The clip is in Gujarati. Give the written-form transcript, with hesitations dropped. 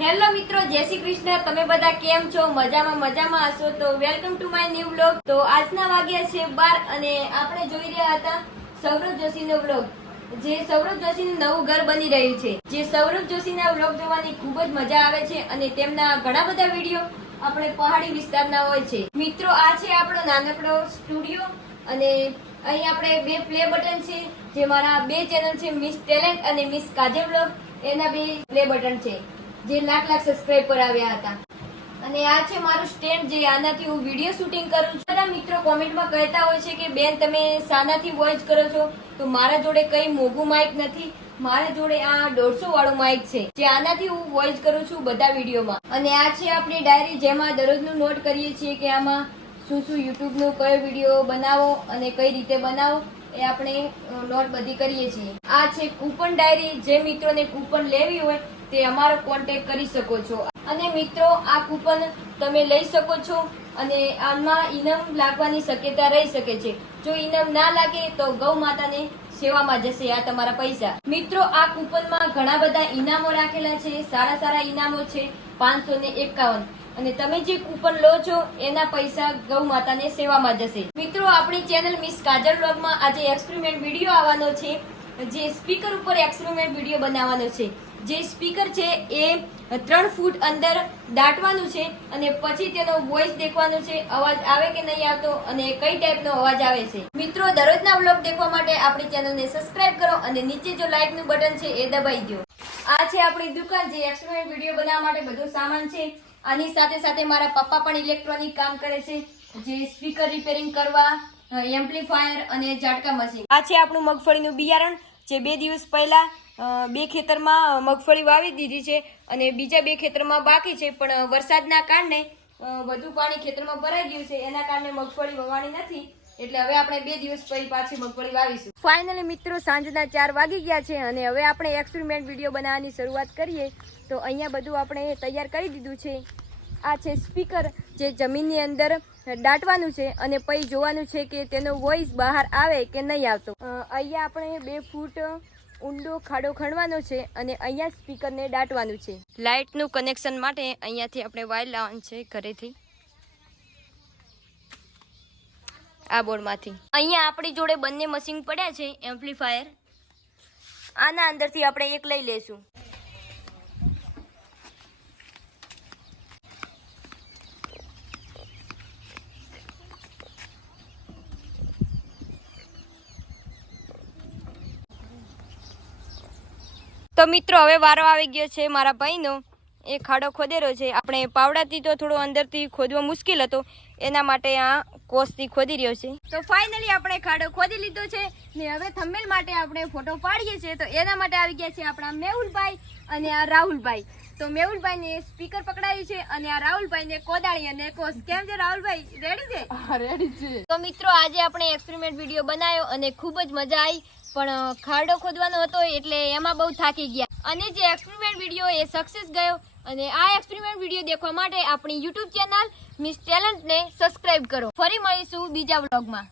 હેલો મિત્રો, જય શ્રી કૃષ્ણ। તમે બધા કેમ છો? મજામાં હશો તો welcome to my new vlog. તો આજના વાગ્યા છે 12 અને આપણે જોઈ રહ્યા હતા સૌરભ જોશીનો વ્લોગ। જે સૌરભ જોશીનું નવું ઘર બની રહ્યું છે। જે સૌરભ જોશીના વ્લોગ જોવાની ખૂબ જ મજા આવે છે અને તેમના ઘણા બધા વિડીયો આપણે પહાડી વિસ્તારના હોય છે। મિત્રો, આ છે આપણો નાનકડો સ્ટુડિયો અને અહીં આપણે બે પ્લે બટન છે। જે મારા બે ચેનલ છે, મિસ ટેલેન્ટ અને મિસ કાજલ વ્લોગ, એના બે પ્લે બટન છે જે લાખ સબસ્ક્રાઇબ પર આવ્યા હતા। અને આ છે મારું સ્ટેન્ડ, જે આનાથી હું વિડીયો શૂટિંગ કરું છું। બધા મિત્રો કોમેન્ટમાં કહેતા હોય છે કે બેન તમે શાનાથી વોઇસ કરો છો? તો મારા જોડે કઈ મોંઘું માઇક નથી, મારા જોડે આ 150 વાળું માઇક છે, જે આનાથી હું વોઇસ કરું છું બધા વિડીયોમાં। અને આ છે આપણી ડાયરી, જેમાં દરરોજનું નોટ કરીએ છીએ કે આમાં શું શું યુટ્યુબનું કયો વિડીયો બનાવો અને કઈ રીતે બનાવો, એ આપણે નોટ બધી કરીએ છીએ। આ છે કૂપન ડાયરી, જે મિત્રોને કૂપન લેવી હોય તે અમારો કોન્ટેક્ટ કરી શકો છો। અને મિત્રો, આ કૂપન તમે લઈ શકો છો અને આમાં ઇનામ લાગવાની શક્યતા રહી શકે છે। જો ઇનામ ના લાગે તો ગૌ માતાને સેવામાં જશે આ તમારા પૈસા। મિત્રો, આ કૂપનમાં ઘણા બધા ઇનામો રાખેલા છે, સારા ઇનામો છે 551, અને તમે જે કૂપન લો છો એના પૈસા ગૌ માતાને સેવામાં જશે। મિત્રો, આપણી ચેનલ મિસ કાજલ વ્લોગમાં આજે એક્સપેરિમેન્ટ વિડીયો આવવાનો છે, જે સ્પીકર ઉપર એક્સપેરિમેન્ટ વિડીયો બનાવવાનો છે। જે સ્પીકર છે એ 3 ફૂટ અંદર દાટવાનું છે અને પછી તેનો વોઇસ દેખવાનો છે, અવાજ આવે કે નહીં આવતો અને કઈ ટાઈપનો અવાજ આવે છે। મિત્રો, દરરોજના વ્લોગ દેખવા માટે આપણી ચેનલને સબસ્ક્રાઇબ કરો અને નીચે જો લાઇકનું બટન છે એ દબાઈ દો। આ છે આપણી દુકાન, જે એક્સપેરિમેન્ટ વિડીયો બનાવવા માટે બધો સામાન છે। આની સાથે મારા પપ્પા પણ ઇલેક્ટ્રોનિક કામ કરે છે, જે સ્પીકર રિપેરિંગ કરવા, એમ્પ્લીફાયર અને ઝાટકા મશીન। આ છે આપણું મગફળીનું બિયારણ, જે 2 દિવસ પહેલા 2 ખેતરમાં મગફળી વાવી દીધી છે અને બીજા 2 ખેતરમાં બાકી છે, પણ વરસાદના કારણે વધુ પાણી ખેતરમાં ભરાઈ ગયું છે, એના કારણે મગફળી વવાણી નથી, એટલે હવે આપણે 2 દિવસ પછી પાછી મગફળી વાવીશું। ફાઇનલી મિત્રો, સાંજના 4 વાગી ગયા છે અને હવે આપણે એક્સપેરિમેન્ટ વિડીયો બનાવવાની શરૂઆત કરીએ। તો અહીંયા બધું આપણે તૈયાર કરી દીધું છે। આ છે સ્પીકર, જે જમીનની અંદર દાટવાનું છે અને પછી જોવાનું છે કે તેનો વોઇસ બહાર આવે કે નહીં આવતો। અહીંયા આપણે 2 ફૂટ ઊંડો ખાડો ખણવાનો છે અને અહીંયા સ્પીકરને દાટવાનું છે। લાઇટનું કનેક્શન માટે અહીંયાથી આપણે વાયર લાવવાનું છે ઘરેથી, આ બોર્ડમાંથી। અહીંયા આપણી જોડે બંને મશીન પડ્યા છે, એમ્પ્લીફાયર। આના અંદરથી આપણે એક લઈ લેશું। તો મિત્રો, હવે વારો આવી ગયો છે મારા ભાઈનો। એ ખાડો ખોદેલો છે, આપણે પાવડાથી તો થોડો અંદરથી ખોદવો મુશ્કેલ હતો, એના માટે આ કોસથી ખોદી રહ્યો છે। તો ફાઇનલી આપણે ખાડો ખોદી લીધો છે ને હવે થંબનેલ માટે આપણે ફોટો પાડીએ છીએ। તો એના માટે આવી ગયા છે આપણા મેહુલભાઈ અને આ રાહુલભાઈ। તો મેહુલભાઈને સ્પીકર પકડાયું છે અને આ રાહુલભાઈને કોદાળી અને કોસ। કેમ છે રાહુલભાઈ, રેડી છે? રેડી છે। તો મિત્રો, આજે આપણે એક્સપેરિમેન્ટ વિડીયો બનાવ્યો અને ખૂબ જ મજા આવી, પણ ખાડો ખોદવાનો હતો એટલે એમાં બહુ થાકી ગયા, અને જે એક્સપેરિમેન્ટ વિડીયો એ સક્સેસ ગયો। અને આ એક્સપેરિમેન્ટ વિડીયો દેખવા માટે આપણી યુટ્યુબ ચેનલ મિસ ટેલેન્ટને સબસ્ક્રાઇબ કરો। ફરી મળીશું બીજા વ્લોગમાં।